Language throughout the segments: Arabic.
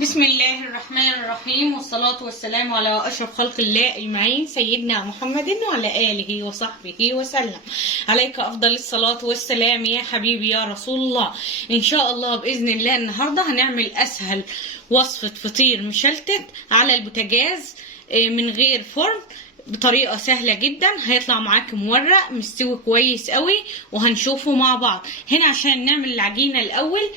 بسم الله الرحمن الرحيم، والصلاة والسلام على أشرف خلق الله أجمعين سيدنا محمد وعلى آله وصحبه وسلم. عليك أفضل الصلاة والسلام يا حبيبي يا رسول الله. إن شاء الله بإذن الله النهاردة هنعمل أسهل وصفة فطير مشلتت على البوتاجاز من غير فرن بطريقة سهلة جدا. هيطلع معاك مورق مستوي كويس قوي وهنشوفه مع بعض. هنا عشان نعمل العجينة الأول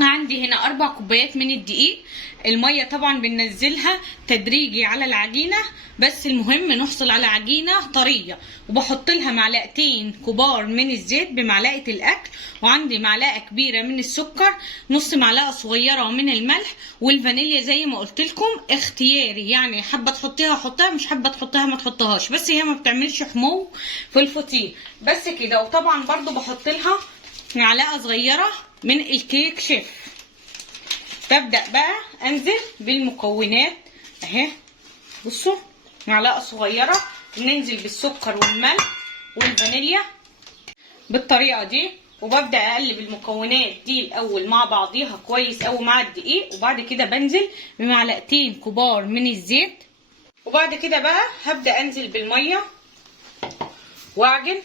عندي هنا 4 كوبايات من الدقيق. المية طبعا بننزلها تدريجي على العجينة، بس المهم نحصل على عجينة طرية. وبحط لها 2 معلقة كبار من الزيت بمعلقة الأكل، وعندي معلقة كبيرة من السكر، نص معلقة صغيرة من الملح، والفانيليا زي ما قلت لكم اختياري، يعني حابة تحطيها حطها، مش حابة تحطها ما تحطهاش، بس هي ما بتعملش حمو في الفطير بس كده. وطبعا برضو بحط لها معلقة صغيرة من الكيك شيف. ببدأ بقى انزل بالمكونات اهي. بصوا معلقة صغيرة، ننزل بالسكر والملح والفانيليا بالطريقة دي، وببدأ اقلب المكونات دي الاول مع بعضيها كويس قوي مع الدقيق، وبعد كده بنزل بمعلقتين كبار من الزيت، وبعد كده بقى هبدأ انزل بالمية واعجن.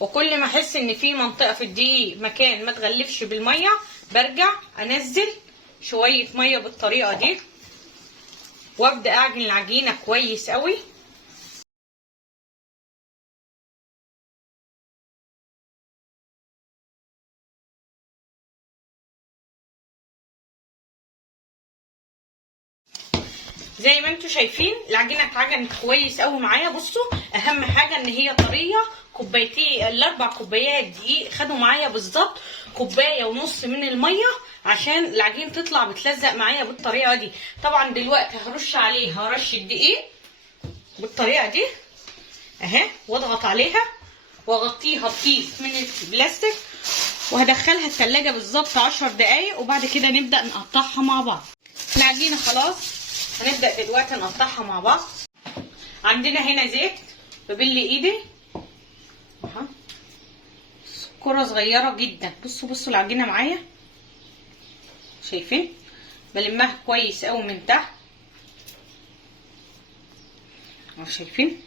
وكل ما احس ان في منطقه في الدقيق مكان ما تغلفش بالميه برجع انزل شويه ميه بالطريقه دي، وابدا اعجن العجينه كويس قوي. زي ما انتم شايفين العجينه اتعجنت كويس قوي معايا. بصوا اهم حاجه ان هي طريه. كوبايتين ال4 كوبايات دقيق خدوا معايا بالظبط 1.5 كوبايه من الميه عشان العجين تطلع بتلزق معايا بالطريقه دي. طبعا دلوقتي هرش عليها رشه دقيق بالطريقه دي اهي، واضغط عليها واغطيها بكيس من البلاستيك، وهدخلها التلاجة بالظبط 10 دقايق، وبعد كده نبدا نقطعها مع بعض. العجينه خلاص هنبدأ دلوقتي نقطعها مع بعض. عندنا هنا زيت ببل ايدي اهو، كرة صغيرة جدا. بصوا العجينة معايا شايفين، بلمها كويس قوي من تحت اهو. شايفين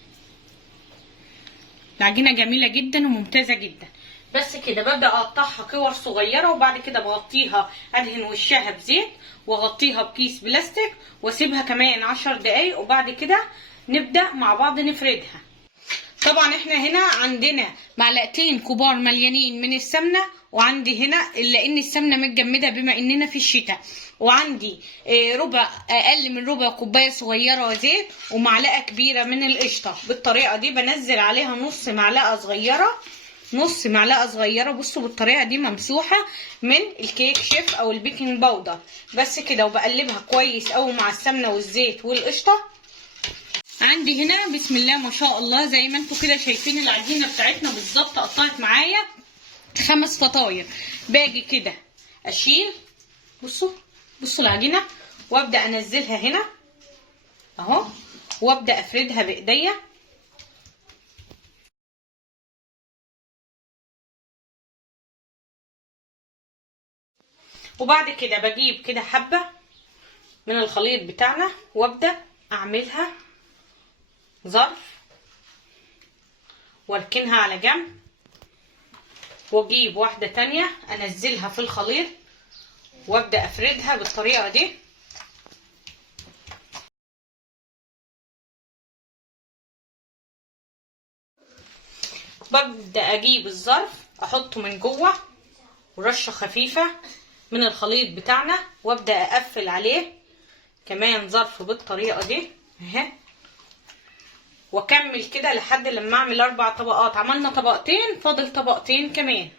العجينة جميلة جدا وممتازة جدا. بس كده ببدأ اقطعها كور صغيرة، وبعد كده بغطيها ادهن وشها بزيت واغطيها بكيس بلاستيك واسيبها كمان 10 دقايق، وبعد كده نبدأ مع بعض نفردها. طبعا احنا هنا عندنا 2 معلقة كبار مليانين من السمنة، وعندي هنا لان السمنة متجمدة بما اننا في الشتاء، وعندي اقل من ربع كوباية صغيرة زيت، ومعلقة كبيرة من القشطة. بالطريقة دي بنزل عليها نص معلقة صغيرة. بصوا بالطريقة دي ممسوحة من الكيك شيف او البيكنج باودر بس كده، وبقلبها كويس قوي مع السمنة والزيت والقشطة. عندي هنا بسم الله ما شاء الله زي ما انتم كده شايفين العجينة بتاعتنا بالظبط قطعت معايا 5 فطاير. باجي كده اشيل بصوا العجينة، وابدأ انزلها هنا اهو، وابدأ افردها بايديا. وبعد كده بجيب كده حبة من الخليط بتاعنا، وابدأ اعملها ظرف واركنها على جنب، واجيب واحدة تانية انزلها في الخليط وابدأ افردها بالطريقة دي. ببدأ اجيب الظرف احطه من جوه ورشة خفيفة من الخليط بتاعنا، وابدأ اقفل عليه كمان ظرف بالطريقة دي اهي، واكمل كده لحد لما اعمل 4 طبقات. عملنا طبقتين، فاضل طبقتين كمان.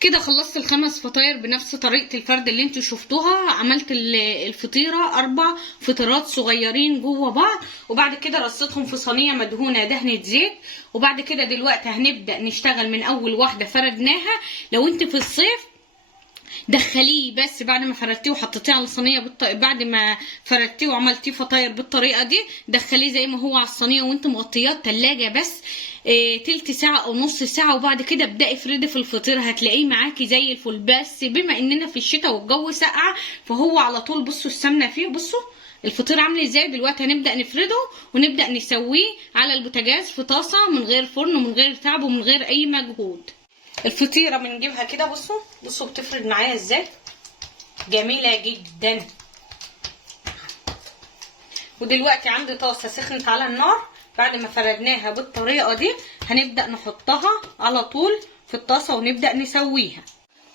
كده خلصت ال5 فطاير بنفس طريقة الفرد اللي انتوا شفتوها. عملت الفطيرة 4 فطيرات صغيرين جوه بعض، وبعد كده رصيتهم في صينية مدهونة دهنة زيت. وبعد كده دلوقتي هنبدأ نشتغل من اول واحدة فردناها. لو انت في الصيف دخليه بس بعد ما فردتيه وحطيتيه على الصينيه بعد ما فردتيه وعملتيه فطاير بالطريقه دي، دخليه زي ما هو على الصينيه وانت مغطياه التلاجة بس تلت ساعة او نص ساعة، وبعد كده ابدأي افردي في الفطير هتلاقيه معاكي زي الفل. بس بما اننا في الشتاء والجو ساقع فهو على طول بصوا السمنة فيه، بصوا الفطير عامل ازاي. دلوقتي هنبدأ نفرده ونبدأ نسويه على البوتاجاز في طاسة من غير فرن ومن غير تعب ومن غير اي مجهود. الفطيرة بنجيبها كده، بصوا بتفرد معايا ازاي، جميلة جدا. ودلوقتي عندي طاسة سخنت على النار، بعد ما فردناها بالطريقة دي هنبدأ نحطها على طول في الطاسة ونبدأ نسويها.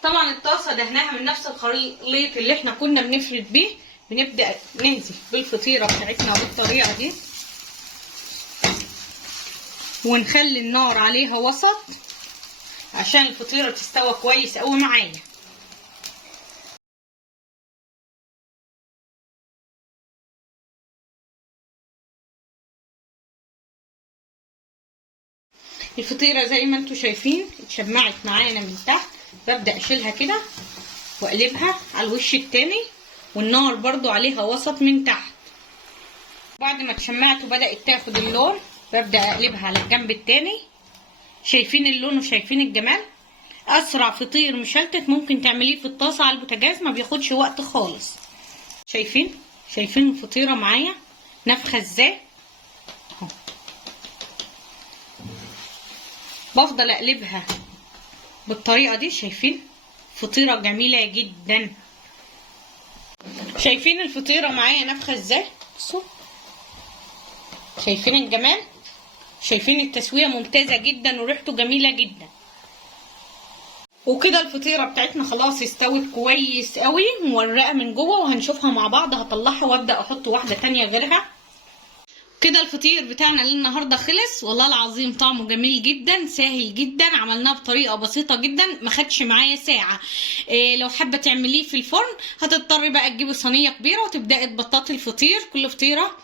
طبعا الطاسة دهناها من نفس الخليط اللي احنا كنا بنفرد بيه. بنبدأ ننزل بالفطيرة بتاعتنا بالطريقة دي ونخلي النار عليها وسط عشان الفطيرة تستوى كويس قوي معايا. الفطيرة زي ما انتوا شايفين اتشمعت معانا من تحت، ببدأ اشيلها كده واقلبها على الوش التاني، والنار برضو عليها وسط من تحت. بعد ما اتشمعت وبدأت تاخد اللون ببدأ اقلبها على الجنب التاني. شايفين اللون وشايفين الجمال. اسرع فطير مشلتت ممكن تعمليه في الطاسة على البوتاجاز، ما بياخدش وقت خالص. شايفين الفطيرة معايا نفخة ازاي اهو. بفضل اقلبها بالطريقة دي. شايفين فطيرة جميلة جدا. شايفين الفطيرة معايا نفخة ازاي، بصوا شايفين الجمال. شايفين التسوية ممتازة جدا وريحته جميلة جدا. وكده الفطيرة بتاعتنا خلاص استوت كويس قوي، مورقة من جوه، وهنشوفها مع بعض. هطلعها وابدأ احط واحدة تانية غيرها. كده الفطير بتاعنا للنهارده خلص. والله العظيم طعمه جميل جدا، سهل جدا، عملناه بطريقه بسيطه جدا، ما خدش معايا ساعه. لو حابه تعمليه في الفرن هتضطري بقى تجيبي صينيه كبيره وتبداي تبططي الفطير، كل فطيره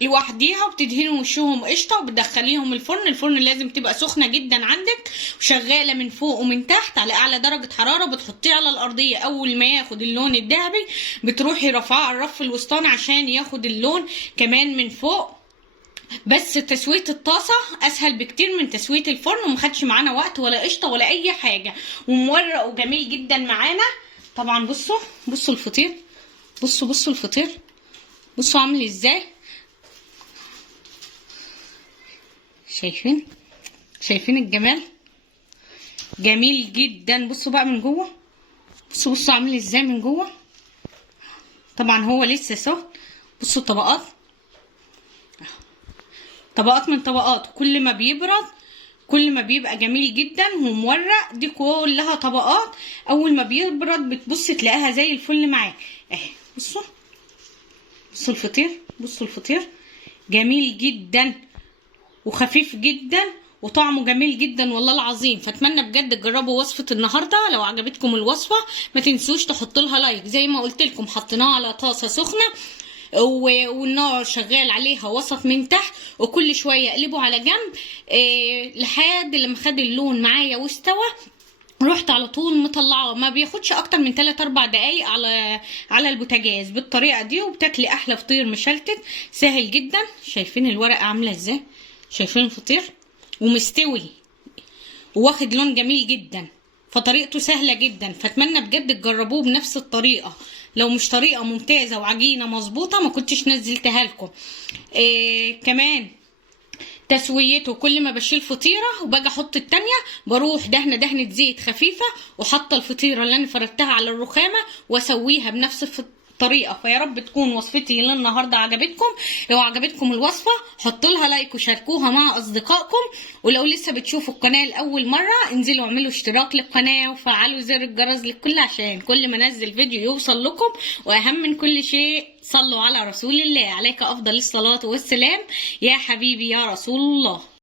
لوحديها، وبتدهني وشهم قشطه وبتدخليهم الفرن لازم تبقى سخنه جدا عندك وشغاله من فوق ومن تحت على اعلى درجه حراره. بتحطيه على الارضيه، اول ما ياخد اللون الذهبي بتروحي رافعاه على الرف الوسطاني عشان ياخد اللون كمان من فوق. بس تسويه الطاسه اسهل بكتير من تسويه الفرن، ومخدش معانا وقت ولا قشطه ولا اي حاجه، ومورق وجميل جدا معانا. طبعا بصوا الفطير، بصوا الفطير، بصوا عامل ازاي. شايفين الجمال، جميل جدا. بصوا بقى من جوه، بصوا عامل ازاي من جوه. طبعا هو لسه سخن. بصوا طبقات من طبقات، كل ما بيبرد كل ما بيبقى جميل جدا ومورق. دي كلها طبقات، اول ما بيبرد بتبص تلاقيها زي الفل معاه اهي. بصوا الفطير جميل جدا وخفيف جدا وطعمه جميل جدا والله العظيم. فاتمنى بجد تجربوا وصفه النهارده. لو عجبتكم الوصفه ما تنسوش تحطوا لها لايك. زي ما قلت لكم حطيناها على طاسه سخنه والنار شغال عليها وسط من تحت، وكل شويه اقلبه على جنب لحد لما خد اللون معايا واستوى. رحت على طول مطلعه، ما بياخدش اكتر من 3-4 دقايق على البوتاجاز بالطريقه دي، وبتاكلي احلى فطير مشلتت سهل جدا. شايفين الورقه عامله ازاي، شايفين الفطير ومستوي واخد لون جميل جدا، فطريقته سهله جدا. فاتمنى بجد تجربوه بنفس الطريقه. لو مش طريقه ممتازه وعجينه مظبوطه ما كنتش نزلتها لكم. كمان تسويته، كل ما بشيل فطيره وباجي احط التانيه بروح دهنه زيت خفيفه وحاطه الفطيره اللي انا فردتها على الرخامه واسويها بنفس الطريقه. فيا رب تكون وصفتي للنهارده عجبتكم. لو عجبتكم الوصفه حطوا لها لايك وشاركوها مع اصدقائكم. ولو لسه بتشوفوا القناه لاول مره انزلوا اعملوا اشتراك للقناه وفعلوا زر الجرس للكل عشان كل ما انزل فيديو يوصل لكم. واهم من كل شيء صلوا على رسول الله، عليك افضل الصلاه والسلام يا حبيبي يا رسول الله.